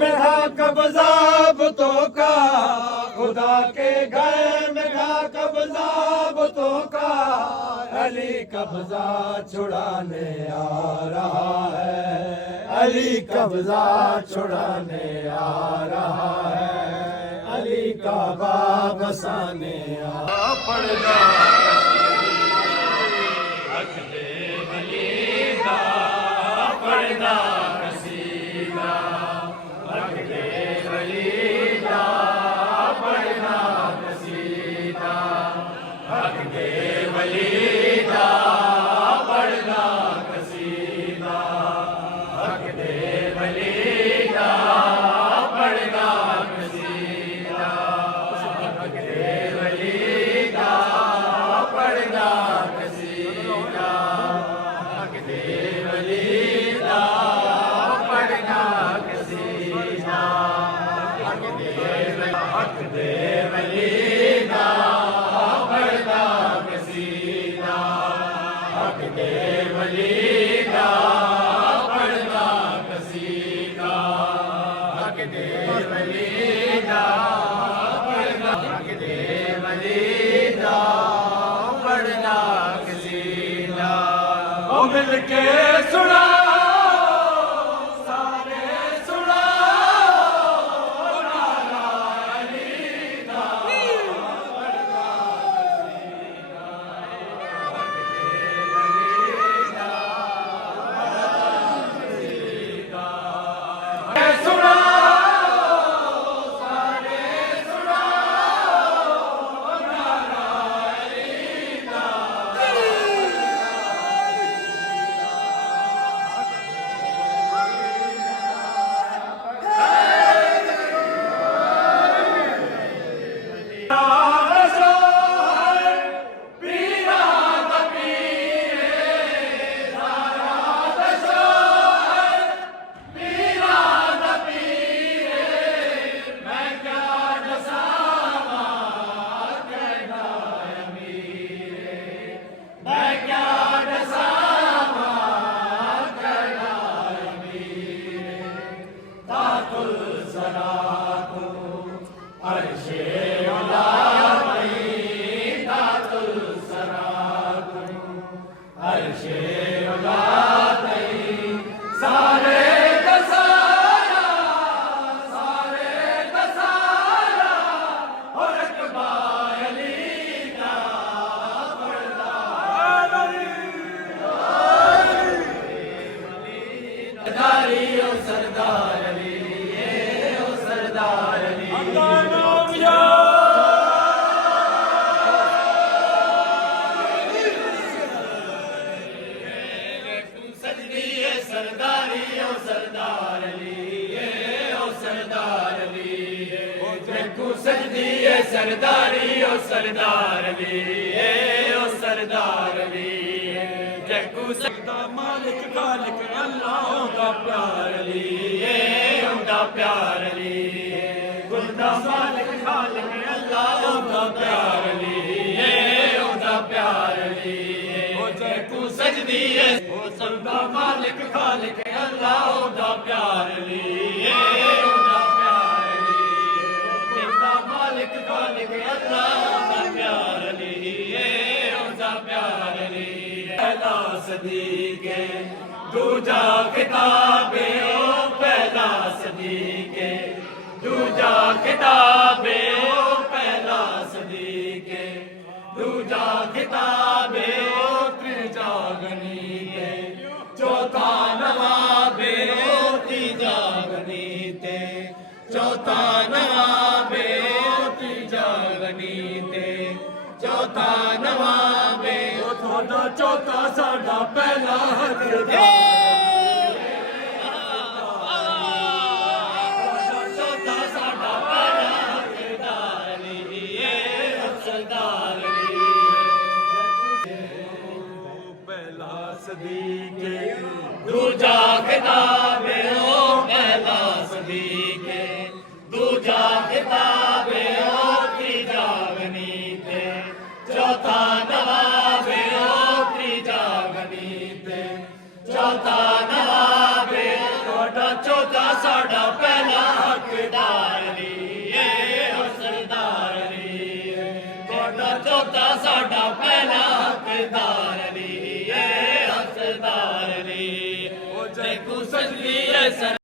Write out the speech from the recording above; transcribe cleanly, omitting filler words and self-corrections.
मेरा कब्जा बुतों का, खुदा के घर मेरा कब्जा बुतों का, अली कब्जा छुड़ाने आ रहा है, अली कब्जा छुड़ाने आ रहा है, अली का बाब बसाने आ पड़ना पड़ना कसीदा रख दे वलीदा पढ़ना कसीदा रख दे वलीदा पढ़ना कसीदा रख दे वलीदा पढ़ना कसीदा रख दे वलीदा पढ़ना कसीदा रख दे वलीदा पढ़ना कसीदा हक दे वलीदा पढ़ना कसीदा हक दे वलीदा पढ़ना कसीदा हक दे वलीदा पढ़ना हक दे वलीदा पढ़ना कसीदा ओ मिलके सुना सरदारी ओ सरदार अली ओ सरदार अली जग्गू सकदा मालिक खालिक अल्लाह दा प्यार अली दा प्यार अली गुलदा मालिक खालिक अल्लाह दा प्यार अली दा प्यार अली ओ जग्गू सजदी है ओ सरदा मालिक खालिक अल्लाह दा प्यार अली खालिक अल्लाह दा प्यार अली दा प्यार अली पहला सदीके दूजा किताबे ओ पहला सदीके दूजा किताबे ओ पहला सदीके दूजा किताबे ओ त्रीजा गनीते चौथा नवाबे ओ तीजा गनीते चौथा नवाबे चौथा नवाबे थोड़ा चौथा साडा पहला चौथा साडा पहला सरदार पहला सदीके दूजा किताबे ओ पहला सदीके दूजा किताबे ओ तीजा गनीते चौथा नवाबे ओ तीजा गनीते चौथा ਤੁਹਾਡਾ ਚੌਥਾ ਸਾਡਾ ਪਹਿਲਾ ਹੱਕਦਾਰ ਅਲੀ ਓ ਸਰਦਾਰ ਅਲੀ ਤੁਹਾਡਾ ਚੌਥਾ ਸਾਡਾ ਪਹਿਲਾ ਹੱਕਦਾਰ ਅਲੀ ਓ ਸਰਦਾਰ ਅਲੀ ਉਹ ਜੱਗੂ ਸਜਦੀ ਏ